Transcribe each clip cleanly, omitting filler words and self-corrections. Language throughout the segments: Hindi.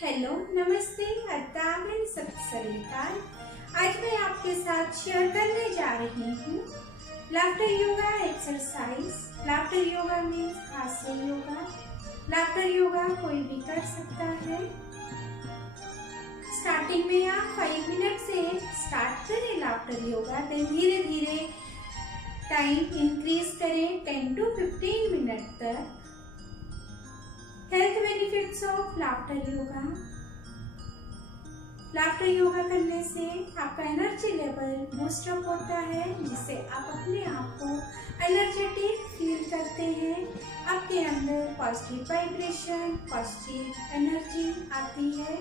हेलो, नमस्ते, आदाब एंड सत श्री अकाल। आज मैं आपके साथ शेयर करने जा रही हूँ laughter yoga exercise. Laughter yoga means हास्य योगा। लाफ्टर योगा कोई भी कर सकता है। स्टार्टिंग में आप 5 मिनट से स्टार्ट करें लाफ्टर योगा, देन धीरे धीरे टाइम इंक्रीज करें 10 to 15 मिनट तक। Health benefits of laughter yoga. Laughter yoga करने से आपका एनर्जी लेवल बूस्ट अप होता है, जिससे आप अपने आप को एनर्जेटिक फील करते हैं। आपके अंदर पॉजिटिव वाइब्रेशन, पॉजिटिव एनर्जी आती है।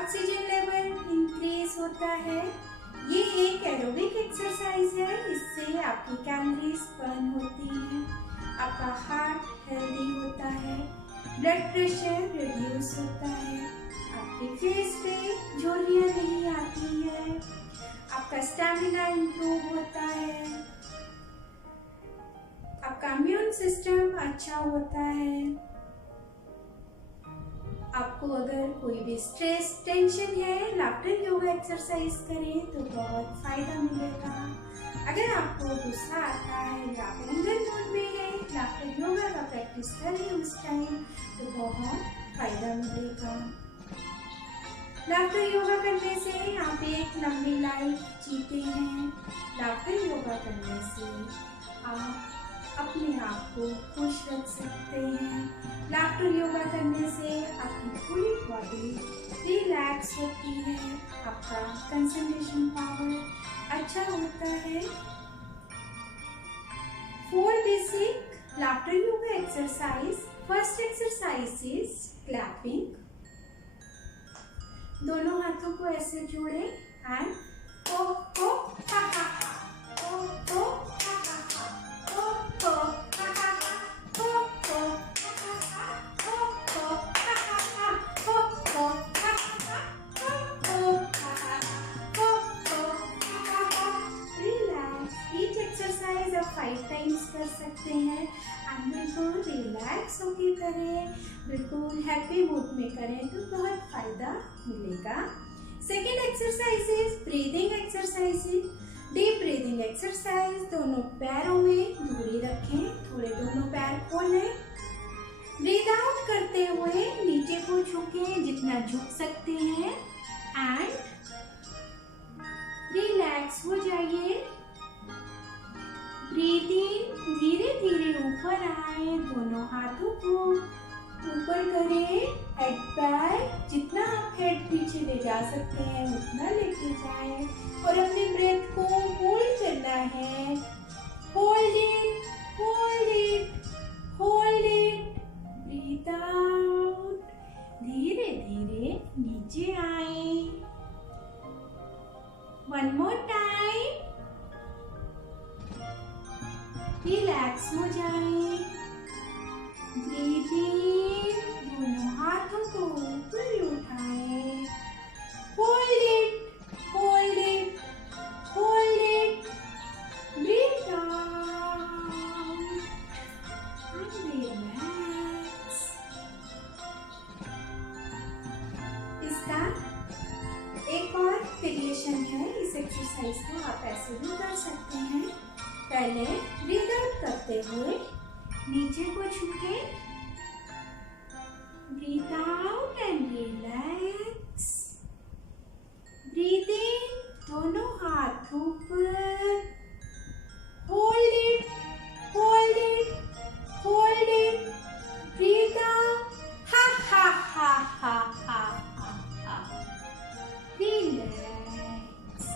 ऑक्सीजन लेवल इंक्रीज होता है। ये एक एरोबिक एक्सरसाइज है, इससे आपकी कैलोरीज बर्न होती हैं, आपका हार्ट हेल्दी होता है, ब्लड प्रेशर रिड्यूस होता है, आपके फेस पे झुर्रियां नहीं आती है, आपका स्टैमिना इंप्रूव होता है, आपका इम्यून सिस्टम अच्छा होता है। आपको अगर कोई भी स्ट्रेस टेंशन है, लाफ्टर योगा एक्सरसाइज करें तो बहुत फायदा मिलेगा। अगर आपको गुस्सा आता है या एंगर मूड में है, लाफ्टर योगा का प्रैक्टिस करें उस टाइम तो बहुत फायदा मिलेगा। लाफ्टर योगा करने से आप एक लंबी लाइफ जीते हैं। लाफ्टर योगा करने से आप अपने आप को खुश रख सकते हैं। लाफ्टर योगा करने से आपकी पूरी बॉडी रिलैक्स होती है, आपका कंसंट्रेशन पावर अच्छा होता है। 4 basic laughter yoga exercise. First exercise is clapping. दोनों हाथों को ऐसे जोड़े एंड हो हो हा हा हा, हो हो हा हा हा, हो हो हा हा हा, हो हो हा हा हा, हो हो हा हा हा, हो हो हा हा हा, हो हो हा हा हा, हो हो हा हा हा। रिलैक्स। ईच एक्सरसाइज आप 5 टाइम्स कर सकते हैं एंड बिल्कुल रिलैक्स होके करें, बिल्कुल हैप्पी मूड में करें तो बहुत फायदा मिलेगा। Second exercise is breathing exercise. Deep breathing exercise. दोनों पैरों में दूरी रखें, थोड़े दोनों पैर खोलें। ब्रीद आउट करते हुए नीचे को झुकें जितना झुक सकते हैं एंड रिलैक्स हो जाइए। ब्रीद इन, धीरे धीरे ऊपर आए, दोनों हाथों को ऊपर करें, हेड बैक। जितना आप हेड पीछे ले जा सकते हैं उतना लेके जाएं और अपने ब्रेथ को होल्ड करना है। Hold it, hold it, hold it. Breathe out. धीरे धीरे नीचे आए। One more time. रिलैक्स हो जाए। ब्रीथ इन, दोनों हाथों को ऊपर उठाएं। Hold it, hold it, hold it. Breathe out and relax. इसका एक और वेरिएशन है, इस एक्सरसाइज को आप ऐसे भी कर सकते हैं। पहले ब्रीथ आउट करते हुए नीचे को झुके, breathe out and relax. Breathe in, दोनों हाथ ऊपर। Hold it, hold it, hold it. Breathe out, हा हा हा हा हा हा हा। Relax.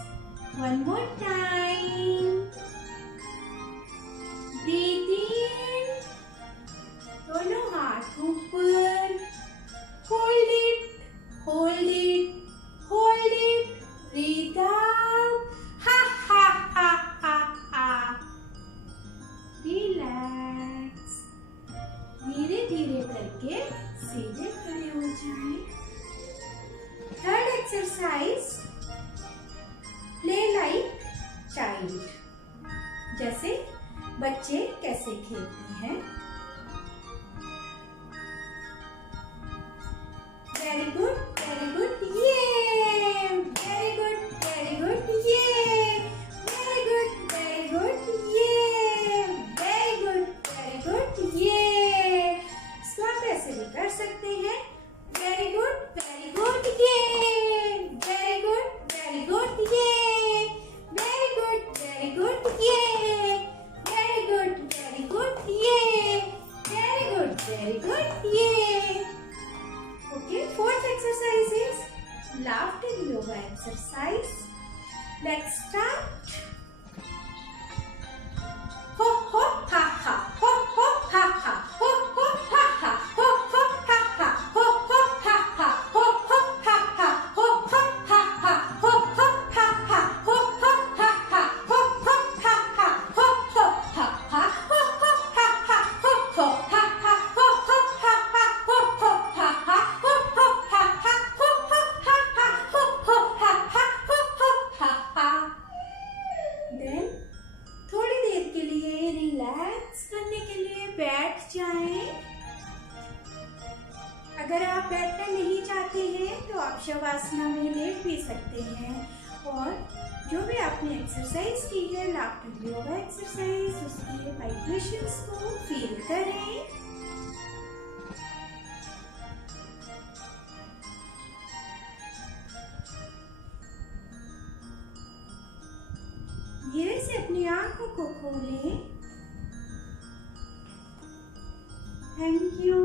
One more time. Breathe in, दोनों हाथ ऊपर। Hold it, hold it, hold it. Breathe out, हा हा हा हा हा। रिलैक्स। धीरे धीरे करके सीधे खड़े हो जाएं। Third exercise, play like child. जैसे बच्चे कैसे खेलते हैं। Very good. Very good. Yay. Okay, fourth exercise is laughter yoga exercise. Let's start. Ho ho ha ha. Ho ho ha ha. Ho ho ha ha. Ho ho ha ha. Ho ho ha ha. Ho ho ha ha. Ho ho ha ha. Ho ho ha ha. Ho ho ha ha. Ho ho ha ha. Ho ho ha ha. Ho ho ha ha. Ho ho ha ha. Ho ho ha ha. Ho ho ha ha. Ho ho ha ha. Ho ho ha ha. Ho ho ha ha. Ho ho ha ha. Then थोड़ी देर के लिए रिलैक्स करने के लिए बैठ जाएं। अगर आप बैठना नहीं चाहते हैं तो आप शवासना में लेट भी सकते हैं। और जो भी आपने एक्सरसाइज की है लाफ्टर योगा एक्सरसाइज, उसके वाइब्रेशंस को फील करें। धीरे से अपनी आंखों को खोलें। Thank you.